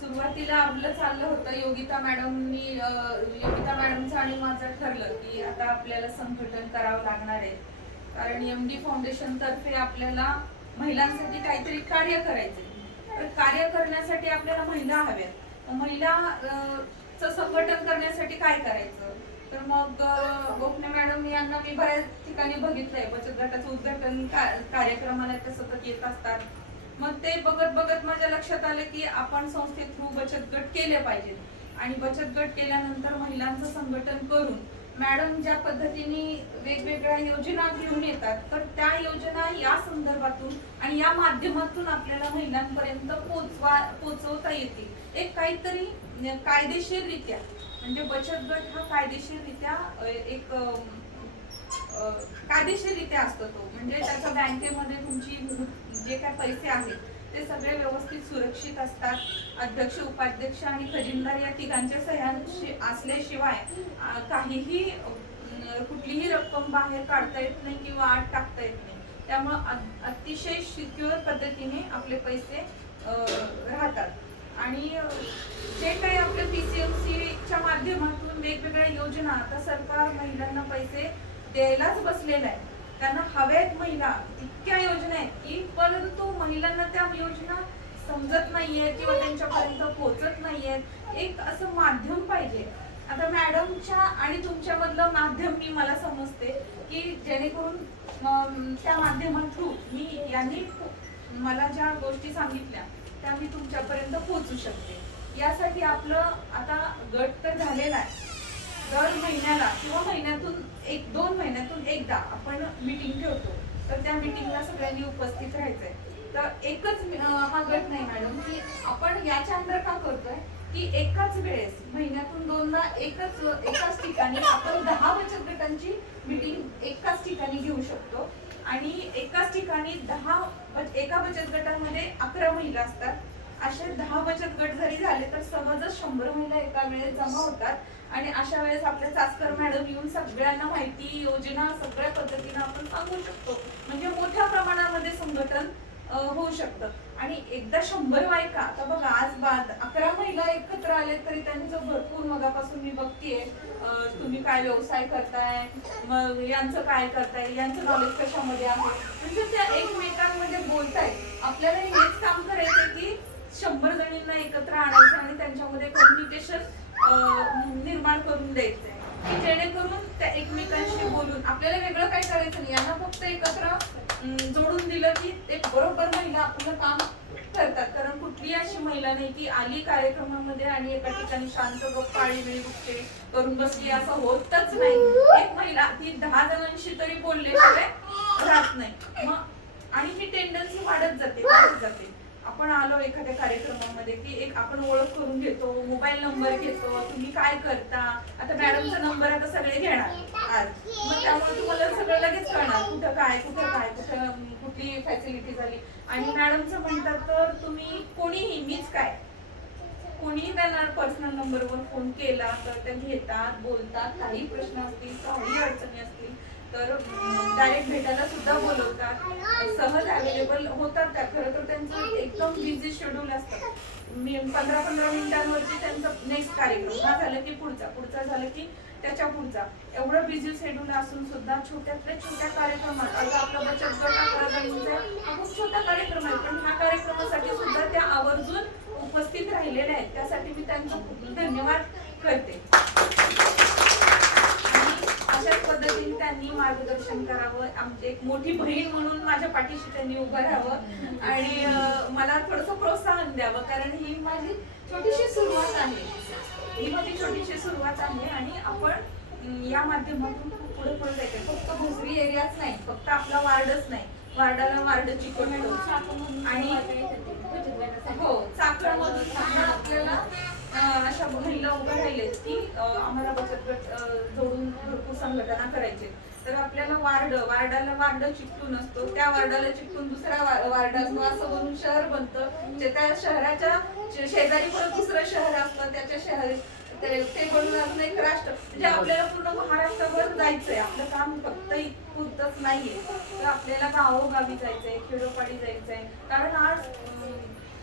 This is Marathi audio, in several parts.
सुरुवातीला आपलं चाललं होतं योगिता मॅडमचं आणि माझं ठरलं की आता आपल्याला संघटन करावं लागणार आहे, कारण एमडी फाउंडेशन तर्फे आपल्याला महिलांसाठी काहीतरी कार्य करायचे. तर कार्य करण्यासाठी आपल्याला महिला हव्यात. महिला संघटन करण्यासाठी काय करायचं, तर मग गोखले मॅडम यांना मी बऱ्याच ठिकाणी बघितलंय, बचत गटाचं उद्घाटन कार्यक्रमाला ते सतत येत असतात. मग ते बघत बघत माझ्या लक्षात आलं की आपण संस्थे थ्रू बचत गट केले पाहिजेत आणि बचत गट केल्यानंतर महिलांचं संघटन करून मॅडम ज्या पद्धतीने वेगवेगळ्या योजना घेऊन येतात, तर त्या योजना या संदर्भातून आणि या माध्यमातून आपल्याला महिलांपर्यंत पोहोचवता येतील. एक काहीतरी कायदेशीररित्या, म्हणजे बचत गट हा कायदेशीररित्या एक कायदेशीररित्या असतो तो, म्हणजे त्याच्या बँकेमध्ये तुमची जे काय पैसे आहेत ते सगळे व्यवस्थित सुरक्षित असतात. अध्यक्ष, उपाध्यक्ष आणि खजिनदार या तिघांच्या सह्यांशी असल्याशिवाय काहीही कुठलीही रक्कम बाहेर काढता येत नाही किंवा आत टाकता येत नाही. त्यामुळे अतिशय सिक्युअर पद्धतीने आपले पैसे राहतात. आणि जे काही आपल्या PCMCच्या माध्यमातून वेगवेगळ्या योजना, आता सरकार महिलांना पैसे द्यायलाच बसलेलं आहे. त्यांना हव्यात महिला, इतक्या योजना आहेत की, परंतु महिलांना त्या योजना समजत नाहीये किंवा त्यांच्यापर्यंत पोहोचत नाहीयेत. एक असं माध्यम पाहिजे. आता मॅडमच्या आणि तुमच्यामधलं माध्यम मी मला समजते की जेणेकरून त्या माध्यमा थ्रू यांनी मला ज्या गोष्टी सांगितल्या त्या मी तुमच्यापर्यंत पोहोचू शकते. यासाठी आपलं आता गट तर झालेला आहे. दर महिन्याला किंवा महिन्यातून 1-2 महिन्यातून एकदा आपण मीटिंग ठेवतो, तर त्या मीटिंगला सगळ्यांनी उपस्थित राहायचंय. तर एकच हा गट नाही मॅडम, की आपण याच्या अंदर का करतोय की एकाच वेळेस महिन्यातून 2दा एकाच ठिकाणी आपण 10 बचत गटांची मीटिंग एकाच ठिकाणी घेऊ शकतो. आणि एकाच ठिकाणी एका बचत गटामध्ये 11 महिला असतात. असे 10 बचत गट जरी झाले तर सहजच 100 महिला एका वेळेस जमा होतात. आणि अशा वेळेस आपल्या चासकर मॅडम येऊन सगळ्यांना माहिती, योजना सगळ्या पद्धतीने आपण सांगू शकतो. म्हणजे मोठ्या प्रमाणामध्ये संघटन होऊ शकतं. आणि एकदा 100 बायका, आता बघा आज 11 महिला एकत्र आले तरी त्यांचं भरपूर, मगापासून मी बघतीये तुम्ही काय व्यवसाय करताय, मग यांचं काय करताय, यांचं नॉलेज कशामध्ये आहे, म्हणजे त्या एकमेकांमध्ये बोलताय. आपल्याला हेच काम करायचं की 100 जणींना एकत्र आणायचं आणि त्यांच्यामध्ये कम्युनिकेशन निर्माण करून द्यायचंय, की जेणेकरून त्या एकमेकांशी बोलून आपल्याला वेगळं काय करायचं नाही. यांना फक्त एकत्र जोडून दिलं की ते बरोबर महिला आपलं काम करतात. कारण कुठली अशी महिला नाही की आली कार्यक्रमामध्ये आणि एका ठिकाणी शांत गप्पा आणि वेळी करून बसली, असं होतच नाही. एक महिला ती 10 जणांशी तरी बोलल्याशिवाय राहत नाही. मग आणि ही टेंडन्सी वाढत जाते. आपण आलो एखाद्या कार्यक्रमामध्ये की एक आपण ओळख करून घेतो, मोबाईल नंबर घेतो, तुम्ही काय करता. आता मॅडमचा नंबर आता सगळे घेणार आज, मग त्यामुळे तुम्हाला सगळं लगेच कळणार कुठं कुठली फॅसिलिटी झाली. आणि मॅडमचं म्हणतात तर तुम्ही कोणीही, मीच काय, कोणीही त्यांना पर्सनल नंबरवर फोन केला तर ते घेतात, बोलतात. काही प्रश्न असतील, काही अडचणी असतील तर डायरेक्ट भेटायला सुद्धा बोलवतात, सहज अवेलेबल होतात. त्या खरं तर त्यांचं एकदम बिझी शेड्यूल असतं. 15-15 मिनिटांवरती त्यांचं नेक्स्ट कार्यक्रम हा झालं की पुढचा झालं की त्याच्या पुढचा, एवढं बिझी शेड्यूल असून सुद्धा छोट्यातल्या छोट्या कार्यक्रमात, आता आपला बचत गट 11 जणींचा हा खूप छोटा कार्यक्रम आहे, पण ह्या कार्यक्रमासाठी सुद्धा त्या आवर्जून उपस्थित राहिलेल्या आहेत. त्यासाठी मी त्यांचं खूप धन्यवाद करते. अशाच पद्धतीने त्यांनी मार्गदर्शन करावं, आमची एक मोठी बहीण म्हणून माझ्या पाठीशी त्यांनी उभं राहावं आणि मला थोडंसं प्रोत्साहन द्यावं. कारण ही माझी छोटीशी सुरुवात आहे आणि आपण या माध्यमातून खूप पुढे जायचंय. फक्त भोसरी एरियाच नाही, फक्त आपला वार्डच नाही, वार्डाला वार्डची कोण आणि हो चाकणमधून आपल्याला अशा महिला उभ्या राहिलेत की आम्हाला बचत गट जोडून भरपूर संघटना करायचे. तर आपल्याला वार्डाला वार्ड चिकटून असतो, त्या वार्डाला चिकटून दुसरा वार्ड असतो, असं म्हणून शहर बनतं. त्या शहराच्या शेजारी परत दुसरं शहर असतं, त्याच्या शहरी ते बनून अजून एक राष्ट्र. म्हणजे आपल्याला पूर्ण महाराष्ट्रभर जायचंय. आपलं काम फक्त इतकंच नाहीये, तर आपल्याला गावोगावी जायचंय, खेडोपाडी जायचंय. कारण आज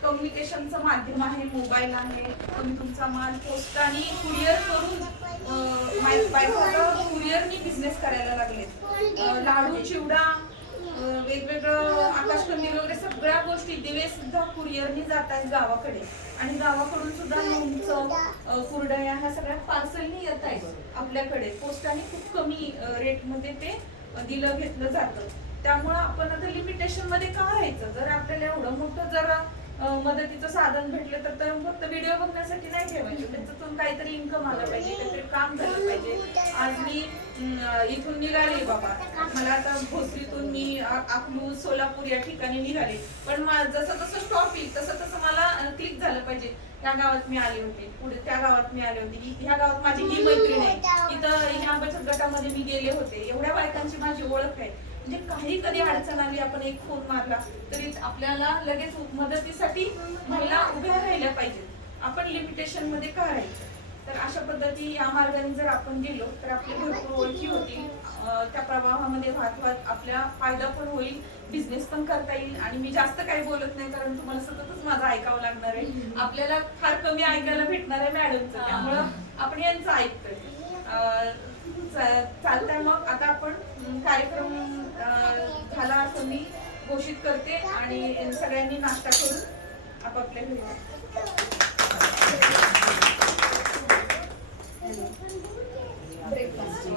कम्युनिकेशनचं माध्यम आहे, मोबाईल आहे. तुम्ही तुमचा माल पोस्टाने कुरिअर करून बायका कुरिअरनी बिझनेस करायला लागले. लाडू, चिवडा, वेगवेगळं आकाशकंदील वगैरे सगळ्या गोष्टी, दिवे सुद्धा कुरिअरनी जात आहेत गावाकडे. आणि गावाकडून सुद्धा लोणचं, कुरडया ह्या सगळ्या पार्सलनी येत आहेत आपल्याकडे. पोस्टाने खूप कमी रेटमध्ये ते दिलं घेतलं जातं. त्यामुळं आपण आता लिमिटेशन मध्ये का राहायचं? जर आपल्याला एवढं मोठं जर मदतीचं साधन भेटलं तर फक्त व्हिडिओ बघण्यासाठी नाही ठेवायचं. त्याच्यातून काहीतरी इन्कम आलं पाहिजे, काहीतरी काम झालं पाहिजे. आज मी इथून निघाले बाबा, मला आता भोसरीतून मी अकलूज, सोलापूर या ठिकाणी निघाले. पण जसं जसं स्टॉप येईल तसं तसं मला क्लिक झालं पाहिजे. त्या गावात मी आले होते, पुढे त्या गावात मी आले होते, ह्या गावात माझी ही मैत्रीण आहे, इथं ह्या बचत गटामध्ये मी गेले होते, एवढ्या बायकांची माझी ओळख आहे. म्हणजे काही कधी अडचण आली, आपण एक फोन मारला तरी आपल्याला लगेच मदतीसाठी महिला उभ्या राहिल्या पाहिजेत. आपण लिमिटेशन मध्ये का राहायचं? तर अशा पद्धती या मार्गाने जर आपण गेलो तर आपली भरपूर ओळखी होतील. त्या प्रवाहामध्ये वाहत आपला फायदा पण होईल, बिझनेस पण करता येईल. आणि मी जास्त काही बोलत नाही, कारण तुम्हाला सततच माझं ऐकावं लागणार आहे. आपल्याला फार कमी ऐकायला भेटणार आहे मॅडमचं, त्यामुळं आपण यांचं ऐकतोय. चालतंय. मग आता आपण कार्यक्रम झाला असं मी घोषित करते आणि सगळ्यांनी नाश्ता करून आपापल्या घरी ब्रेकफास्ट